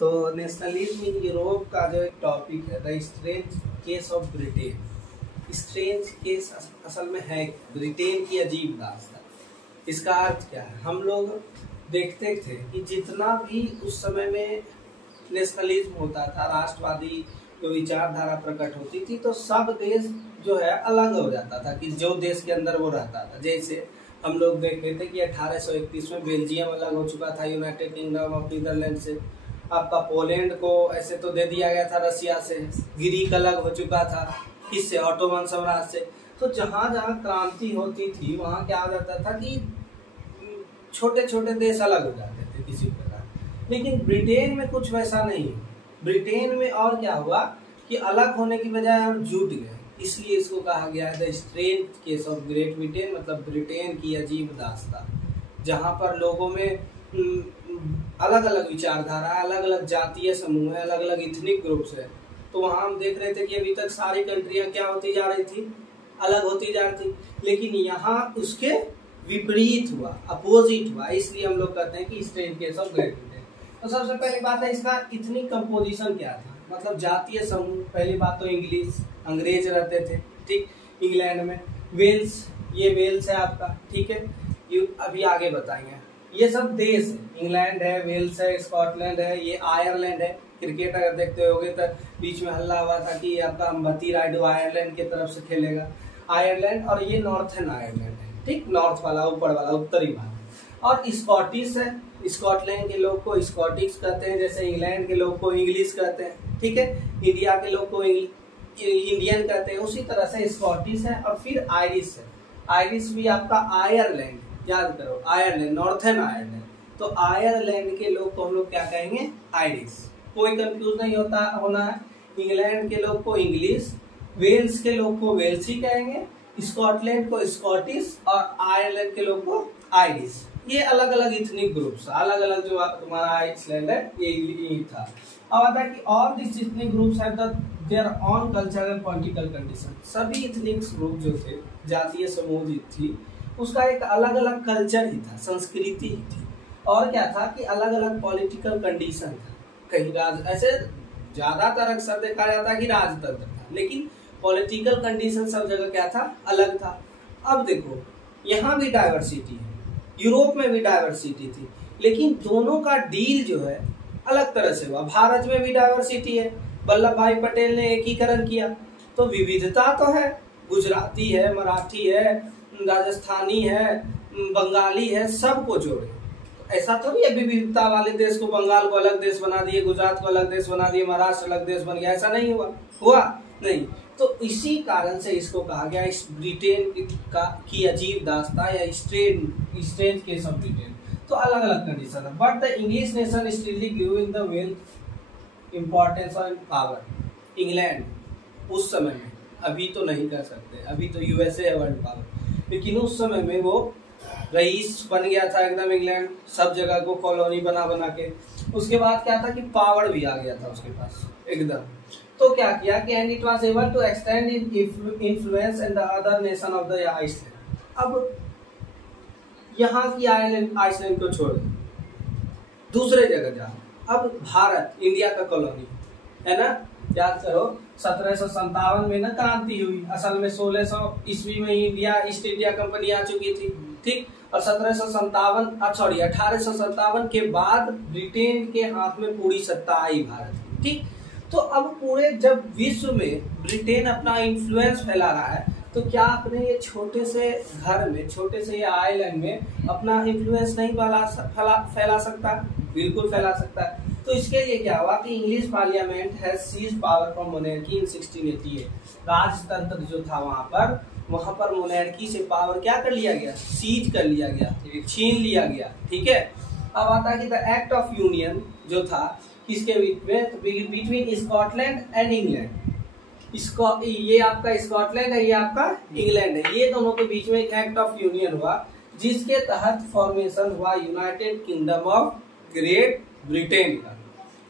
तो nationalism in Europe का जो एक टॉपिक है, the strange case of Britain. Strange case असल में है ब्रिटेन की अजीब दास्तान। इसका अर्थ क्या है? हम लोग देखते थे कि जितना भी उस समय में नेशनलिज्म होता था, राष्ट्रवादी जो विचारधारा प्रकट होती थी, तो सब देश जो है अलग हो जाता था कि जो देश के अंदर वो रहता था। जैसे हम लोग देख रहे थे कि 1831 में बेल्जियम अलग हो चुका था यूनाइटेड किंगडम ऑफ नीदरलैंड से। आपका पोलैंड को ऐसे तो दे दिया गया था रसिया से। ग्रीक अलग हो चुका था किससे? ऑटोमन साम्राज्य से। तो जहाँ जहाँ क्रांति होती थी वहाँ क्या हो जाता था कि छोटे छोटे देश अलग हो जाते थे किसी प्रकार। लेकिन ब्रिटेन में कुछ वैसा नहीं। ब्रिटेन में और क्या हुआ कि अलग होने की बजाय हम जुट गए, इसलिए इसको कहा गया है the strange case of Great Britain, मतलब ब्रिटेन की अजीब दास्तान, जहाँ पर लोगों में अलग अलग विचारधारा, अलग अलग जातीय समूह है, अलग अलग इथनिक ग्रुप्स है। तो वहाँ हम देख रहे थे कि अभी तक सारी कंट्रियां क्या होती जा रही थी? अलग होती जा रही थी। लेकिन यहाँ उसके विपरीत हुआ, अपोजिट हुआ। इसलिए हम लोग कहते हैं कि strange case of Great Britain. तो सबसे पहली बात है इसका इथनिक कंपोजिशन क्या था, मतलब जातीय समूह। पहली बात तो इंग्लिश, अंग्रेज रहते थे, ठीक, इंग्लैंड में। वेल्स, ये वेल्स है आपका, ठीक है, ये अभी आगे बताएंगे। ये सब देश है, इंग्लैंड है, वेल्स है, स्कॉटलैंड है, ये आयरलैंड है। क्रिकेट अगर देखते होगे तो बीच में हल्ला हुआ था कि आपका अंबती रायडू आयरलैंड की तरफ से खेलेगा, आयरलैंड। और ये नॉर्थर्न आयरलैंड है, ठीक, नॉर्थ वाला, ऊपर वाला, उत्तरी भाग। और स्कॉटिश है, स्कॉटलैंड के लोग को स्कॉटिश कहते हैं, जैसे इंग्लैंड के लोग को इंग्लिश कहते हैं, ठीक है। इंडिया के लोग को इंडियन कहते हैं, उसी तरह से स्कॉटिश है। और फिर आयरिश है, आयरिश भी आपका आयरलैंड, याद करो, आयरलैंड, नॉर्थर्न आयरलैंड। तो आयरलैंड के लोग को हम लोग क्या कहेंगे? आयरिश। कोई कंफ्यूज नहीं होना है। इंग्लैंड के लोग को इंग्लिश, वेल्स के लोग को वेल्सी कहेंगे, स्कॉटलैंड को स्कॉटिश और आयरलैंड के लोग को आयरिश। ये अलग अलग इथनिक ग्रुप्स, अलग अलग जो तुम्हारा आइसलैंड है ये था। अब आता है कि all this ethnic groups have their own culture and political condition. सभी इथनिक ग्रुप जो थे, जातीय समूह थी, उसका एक अलग अलग कल्चर ही था, संस्कृति ही थी। और क्या था कि अलग अलग पॉलिटिकल कंडीशन था। कहीं राज, ऐसे ज्यादातर अक्सर देखा जाता है कि राजतंत्र था, लेकिन पॉलिटिकल कंडीशन सब जगह क्या था? अलग था। अब देखो, यहाँ भी डाइवर्सिटी है, यूरोप में भी डाइवर्सिटी थी, लेकिन दोनों का डील जो है अलग तरह से हुआ। भारत में भी डाइवर्सिटी है, वल्लभ भाई पटेल ने एकीकरण किया, तो विविधता तो है, गुजराती है, मराठी है, राजस्थानी है, बंगाली है, सबको जोड़े। ऐसा थोड़ी है विविधता वाले देश को, बंगाल को अलग देश बना दिए, गुजरात को अलग देश बना दिए, महाराष्ट्र अलग देश बन गया, ऐसा नहीं हुआ नहीं। तो इसी कारण से इसको कहा गया इस ब्रिटेन की अजीब दास्तान या स्ट्रेंज केस ऑफ ब्रिटेन। तो अलग अलग कंडीशन है, but the English nation still grew in the wealth, importance और पावर। इंग्लैंड उस समय में, अभी तो नहीं कर सकते, अभी तो यूएसए है वर्ल्ड पावर, लेकिन उस समय में वो रईस बन गया था एकदम इंग्लैंड, सब जगह को कॉलोनी बना के। उसके बाद क्या था कि पावर भी आ गया था उसके पास एकदम। तो क्या किया कि and it was able to extend influence in the other nation of the island. अब यहाँ की आइसलैंड को छोड़ दूसरे जगह जाओ। अब भारत, इंडिया का कॉलोनी है ना, याद करो 1757 में ना क्रांति हुई। असल में 1600 ईस्वी में इंडिया ईस्ट इंडिया कंपनी आ चुकी थी, ठीक। और 1857 के बाद ब्रिटेन के हाथ में पूरी सत्ता आई भारत की, ठीक। तो अब पूरे जब विश्व में ब्रिटेन अपना इन्फ्लुएंस फैला रहा है, तो क्या अपने ये छोटे से घर में, छोटे से ये आइलैंड में अपना इन्फ्लुएंस नहीं फैला सकता? बिल्कुल फैला सकता है। तो इसके लिए क्या हुआ कि English parliament has seized power from monarchy in 1688। राजतंत्र जो था वहां पर मोनार्की से पावर क्या कर लिया गया? सीज कर लिया गया, छीन लिया गया, ठीक है। अब आता है कि द एक्ट ऑफ यूनियन जो था किसके बिटवीन स्कॉटलैंड एंड इंग्लैंड। ये आपका स्कॉटलैंड है, ये आपका इंग्लैंड है, ये दोनों के बीच में एक एक्ट ऑफ यूनियन हुआ, जिसके तहत फॉर्मेशन हुआ United Kingdom of Great Britain का।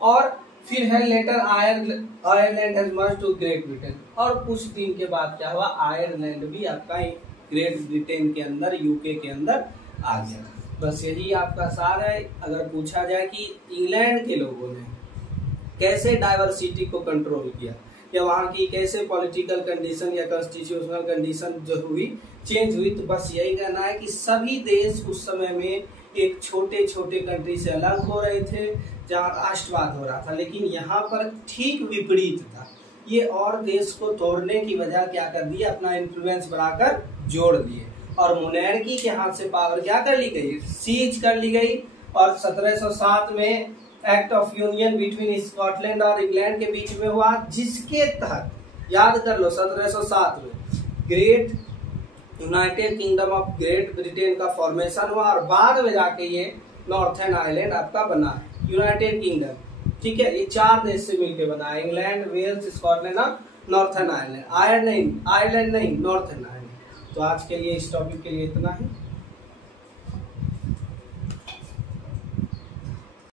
और फिर है later Ireland has merged to Great Britain. और कुछ दिन के बाद क्या हुआ? आयरलैंड भी आपका ग्रेट ब्रिटेन के अंदर, यूके के अंदर आ गया। बस यही आपका सार है। अगर पूछा जाए कि इंग्लैंड के लोगों ने कैसे डाइवर्सिटी को कंट्रोल किया या वहाँ की कैसे पॉलिटिकल कंडीशन या कॉन्स्टिट्यूशनल कंडीशन जो हुई चेंज हुई, तो बस यही कहना है कि सभी देश उस समय में एक छोटे छोटे कंट्री से अलग हो रहे थे जहाँ राष्ट्रवाद हो रहा था, लेकिन यहाँ पर ठीक विपरीत था। ये और देश को तोड़ने की वजह क्या कर दी, अपना इन्फ्लुएंस बढ़ाकर जोड़ दिए और मोनार्की के हाथ से पावर क्या कर ली गई, सीज कर ली गई। और 1707 में act of union between Scotland और इंग्लैंड के बीच में हुआ, जिसके तहत याद कर लो 1707 में great United Kingdom of Great Britain का फॉर्मेशन हुआ और बाद में जाके ये नॉर्थर्न आयरलैंड आपका बना है यूनाइटेड किंगडम। ठीक है, ये 4 देश से मिलकर बना है, इंग्लैंड, वेल्स, स्कॉटलैंड और नॉर्थर्न आयरलैंड। आयरलैंड नहीं, नॉर्थर्न आयरलैंड। तो आज के लिए इस टॉपिक के लिए इतना ही।